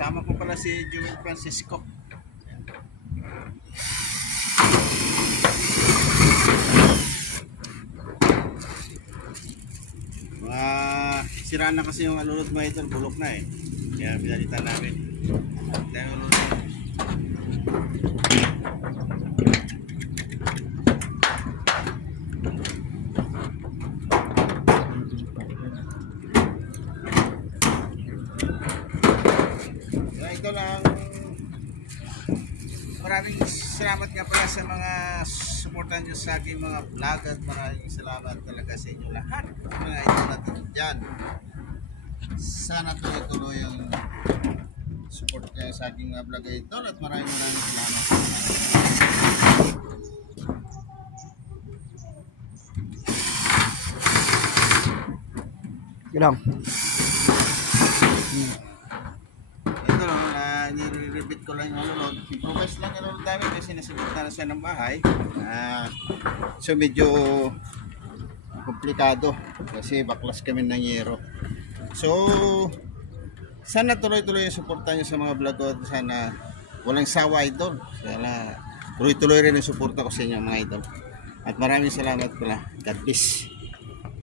Kasama ko pala si Joel Francisco. Sira na kasi yung alulod mo ito, bulok na eh. Kaya pinalitan namin. Dahil ito lang. Maraming salamat nga pala sa mga suportan nyo sa aking mga vlog at maraming salamat talaga sa inyo lahat mga idol natin dyan. Sana tuloy-tuloy yung support nyo sa aking mga vlog idol at maraming salamat. Ilang? Ito lang, nire-repeat ko lang yung alulod. Improvise lang yung alulod namin kasi nasabit na siya ng bahay. So medyo komplikado kasi baklas kami ng yero. So sana tuloy-tuloy yung suporta nyo sa mga vlog ko. Sana walang sawa idol. Sana tuloy-tuloy rin yung suporta ko sa inyo mga idol. At maraming salamat pala. God bless.